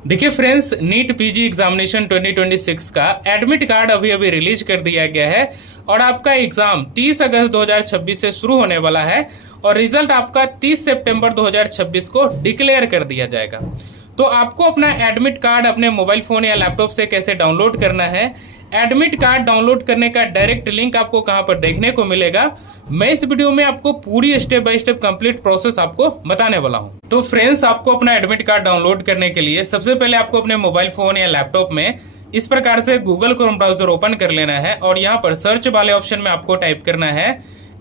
देखिए friends, NEET PG examination 2026 का admit card अभी अभी रिलीज कर दिया गया है और आपका एग्जाम 30 अगस्त 2026 से शुरू होने वाला है और रिजल्ट आपका 30 सितंबर 2026 को डिक्लेयर कर दिया जाएगा। तो आपको अपना एडमिट कार्ड अपने मोबाइल फोन या लैपटॉप से कैसे डाउनलोड करना है, एडमिट कार्ड डाउनलोड करने का डायरेक्ट लिंक आपको कहां पर देखने को मिलेगा, मैं इस वीडियो में आपको पूरी step by step complete process आपको बताने वाला हूं। तो फ्रेंड्स, आपको अपना एडमिट कार्ड डाउनलोड करने के लिए सबसे पहले आपको अपने मोबाइल फोन या लैपटॉप में इस प्रकार से गूगल क्रोम ब्राउजर ओपन कर लेना है और यहाँ पर सर्च वाले ऑप्शन में आपको टाइप करना है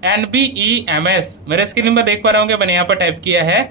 NBEMS। मेरे स्क्रीन पर देख पा रहे होंगे, मैंने यहाँ पर टाइप किया है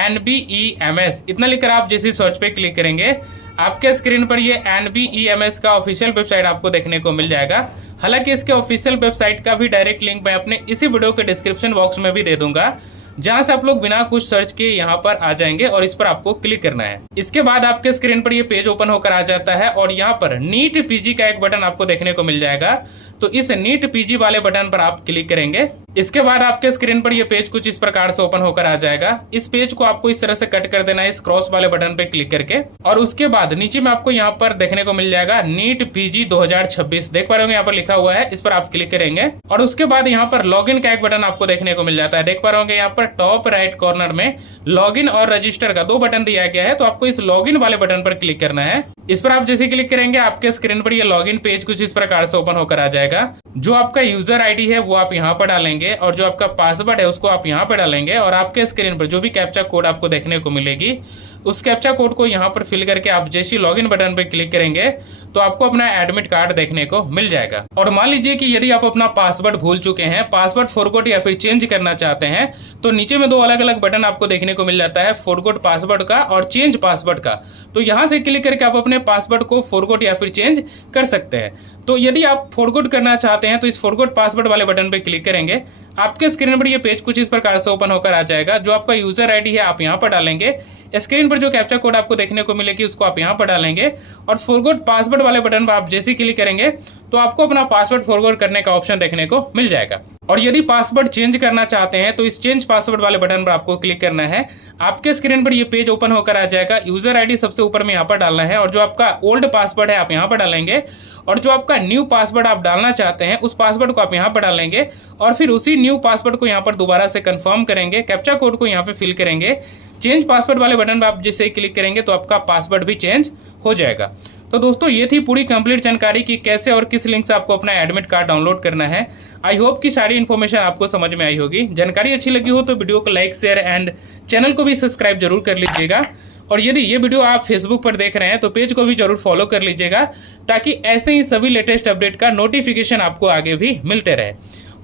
NBEMS। इतना लिखकर आप जैसे सर्च पे क्लिक करेंगे आपके स्क्रीन पर ये NBEMS का ऑफिशियल वेबसाइट आपको देखने को मिल जाएगा। हालांकि इसके ऑफिशियल वेबसाइट का भी डायरेक्ट लिंक मैं अपने इसी वीडियो के डिस्क्रिप्शन बॉक्स में भी दे दूंगा, जहां से आप लोग बिना कुछ सर्च किए यहाँ पर आ जाएंगे और इस पर आपको क्लिक करना है। इसके बाद आपके स्क्रीन पर ये पेज ओपन होकर आ जाता है और यहाँ पर नीट पीजी का एक बटन आपको देखने को मिल जाएगा। तो इस नीट पीजी वाले बटन पर आप क्लिक करेंगे। इसके बाद आपके स्क्रीन पर ये पेज कुछ इस प्रकार से ओपन होकर आ जाएगा। इस पेज को आपको इस तरह से कट कर देना है इस क्रॉस वाले बटन पे क्लिक करके और उसके बाद नीचे में आपको यहाँ पर देखने को मिल जाएगा नीट पीजी 2026। देख पा रहे होंगे यहाँ पर लिखा हुआ है, इस पर आप क्लिक करेंगे और उसके बाद यहाँ पर लॉगिन का एक बटन आपको देखने को मिल जाता है। देख पा रहे होंगे यहाँ पर टॉप राइट कॉर्नर में लॉगिन और रजिस्टर का दो बटन दिया गया है। तो आपको इस लॉगिन वाले बटन पर क्लिक करना है। इस पर आप जैसे क्लिक करेंगे आपके स्क्रीन पर ये लॉगिन पेज कुछ इस प्रकार से ओपन होकर आ जाएगा। जो आपका यूजर आईडी है वो आप यहाँ पर डालेंगे और जो आपका पासवर्ड है उसको आप यहाँ पर डालेंगे और आपके स्क्रीन पर जो भी कैप्चा कोड आपको देखने को मिलेगी उस कैप्चा कोड को यहाँ पर फिल करके आप जैसे लॉगिन बटन पर क्लिक करेंगे तो आपको अपना एडमिट कार्ड देखने को मिल जाएगा। और मान लीजिए कि यदि आप अपना पासवर्ड भूल चुके हैं, पासवर्ड फॉरगॉट या फिर चेंज करना चाहते हैं, तो नीचे में दो अलग अलग बटन आपको देखने को मिल जाता है, फॉरगॉट पासवर्ड का और चेंज पासवर्ड का। तो यहाँ से क्लिक करके आप अपने पासवर्ड को फॉरगॉट या फिर चेंज कर सकते हैं। तो यदि आप फॉरगॉट करना चाहते हैं तो इस फॉरगॉट पासवर्ड वाले बटन पे क्लिक करेंगे। आपके स्क्रीन पर ये पेज कुछ इस प्रकार से ओपन होकर आ जाएगा। जो आपका यूजर आईडी है आप यहाँ पर डालेंगे, स्क्रीन पर जो कैप्चा कोड आपको देखने को मिलेगी उसको आप यहाँ पर डालेंगे और फॉरगॉट पासवर्ड वाले बटन पर आप जैसे क्लिक करेंगे तो आपको अपना पासवर्ड फॉरगॉट करने का ऑप्शन देखने को मिल जाएगा। और यदि पासवर्ड चेंज करना चाहते हैं तो इस चेंज पासवर्ड वाले बटन पर आपको क्लिक करना है। आपके स्क्रीन पर ये पेज ओपन होकर आ जाएगा। यूजर आईडी सबसे ऊपर में यहाँ पर डालना है और जो आपका ओल्ड पासवर्ड है आप यहाँ पर डालेंगे और जो आपका न्यू पासवर्ड आप डालना चाहते हैं उस पासवर्ड को आप यहाँ पर डालेंगे और फिर उसी न्यू पासवर्ड को यहाँ पर दोबारा से कंफर्म करेंगे, कैप्चा कोड को यहाँ पे फिल करेंगे। चेंज पासवर्ड वाले बटन पर आप जैसे ही क्लिक करेंगे तो आपका पासवर्ड भी चेंज हो जाएगा। तो दोस्तों, ये थी पूरी कंप्लीट जानकारी कि कैसे और किस लिंक से आपको अपना एडमिट कार्ड डाउनलोड करना है। आई होप कि सारी इन्फॉर्मेशन आपको समझ में आई होगी। जानकारी अच्छी लगी हो तो वीडियो को लाइक, शेयर एंड चैनल को भी सब्सक्राइब जरूर कर लीजिएगा। और यदि ये वीडियो आप फेसबुक पर देख रहे हैं तो पेज को भी जरूर फॉलो कर लीजिएगा ताकि ऐसे ही सभी लेटेस्ट अपडेट का नोटिफिकेशन आपको आगे भी मिलते रहे।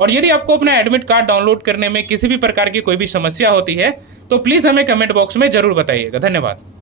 और यदि आपको अपना एडमिट कार्ड डाउनलोड करने में किसी भी प्रकार की कोई भी समस्या होती है तो प्लीज़ हमें कमेंट बॉक्स में जरूर बताइएगा। धन्यवाद।